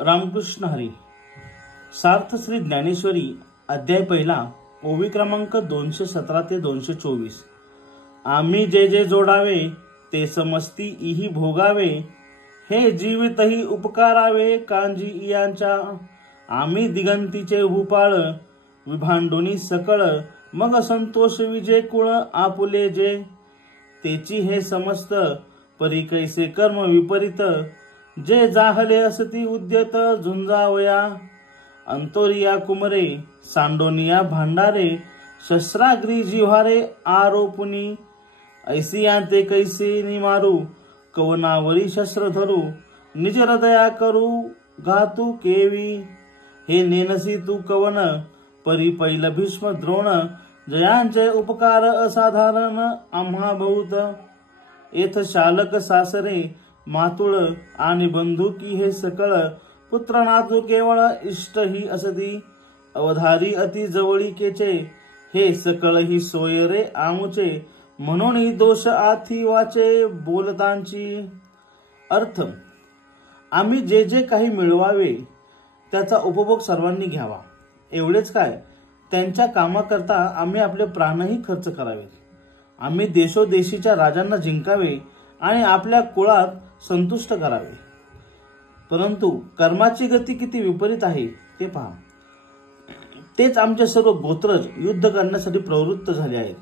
रामकृष्ण हरी. सार्थ श्री ज्ञानेश्वरी अध्याय पहिला ओवी क्रमांक 217 ते 224. आम्ही जे जे जोडावे ते समस्ती इही भोगावे, हे जीवितही उपकारावे कांजी यांच्या. आम्ही दिगंतीचे भूपाळ विभांडुनी सकळ, मग संतोष विजय कुळ आपुले जे. तेची हे समस्त परी कैसे कर्म विपरीत, जे जाहले असती उद्यत झुंजावया. अंतोरिया कुमरे सांडोनिया भांडारे, शस्त्राग्री जिव्हारे आरोपुनी. ऐसिया ते कैसे निमारू कवनावरी शस्त्र धरू, निज हृदया करू घातू केवी. हे नेनसी तू कवन परी पैल भीष्म द्रोण, जयांचे उपकार असाधारण आम्हा बहुत. येथ शालक सासरे मातुळ आणि बंधुकी हे सकळ, पुत्र नातू केवळ इष्ट ही असती. अवधारी अति जवळीकेचे, हे सकळ ही सोय रे आमुचे. म्हणून ही दोष आथी वाचे बोलतांची. अर्थ, आम्ही जे जे काही मिळवावे त्याचा उपभोग सर्वांनी घ्यावा. एवढेच काय, त्यांच्या कामाकरता आम्ही आपले प्राणही खर्च करावेत. आम्ही देशोदेशीच्या राजांना जिंकावे आणि आपल्या कुळात संतुष्ट करावे. परंतु कर्माची गती किती विपरीत आहे ते पहा. तेच आमचे सर्व गोत्रज युद्ध करण्यासाठी प्रवृत्त झाले आहेत.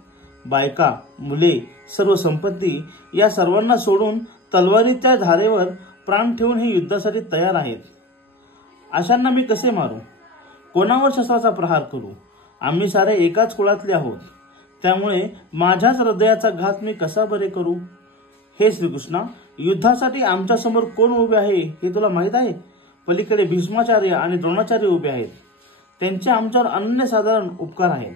बायका, मुले, सर्व संपत्ती या सर्वांना सोडून तलवारीच्या धारेवर प्राण ठेवून हे युद्धासाठी तयार आहेत. अशांना मी कसे मारू? कोणावर शस्त्राचा प्रहार करू? आम्ही सारे एकाच कुळातले आहोत. त्यामुळे माझ्याच हृदयाचा घात मी कसा बरे करू? हे श्रीकृष्णा, युद्धासाठी आमच्या समोर कोण उभे आहे हे तुला माहित आहे. पलीकडे भीष्माचार्य आणि द्रोणाचार्य उभे आहेत. त्यांचे आमच्यावर अनन्यसाधारण उपकार आहेत.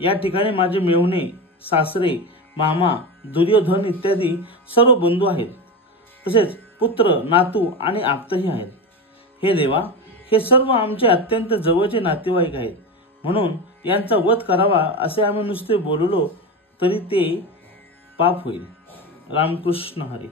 या ठिकाणी माझे मेहुणे, सासरे, मामा, दुर्योधन इत्यादी सर्व बंधू आहेत. तसेच पुत्र, नातू आणि आप्तही आहेत. हे देवा, हे सर्व आमचे अत्यंत जवळचे नातेवाईक आहेत. म्हणून यांचा वध करावा असे आम्ही नुसते बोललो तरी ते पाप होईल. रामकृष्ण हरी.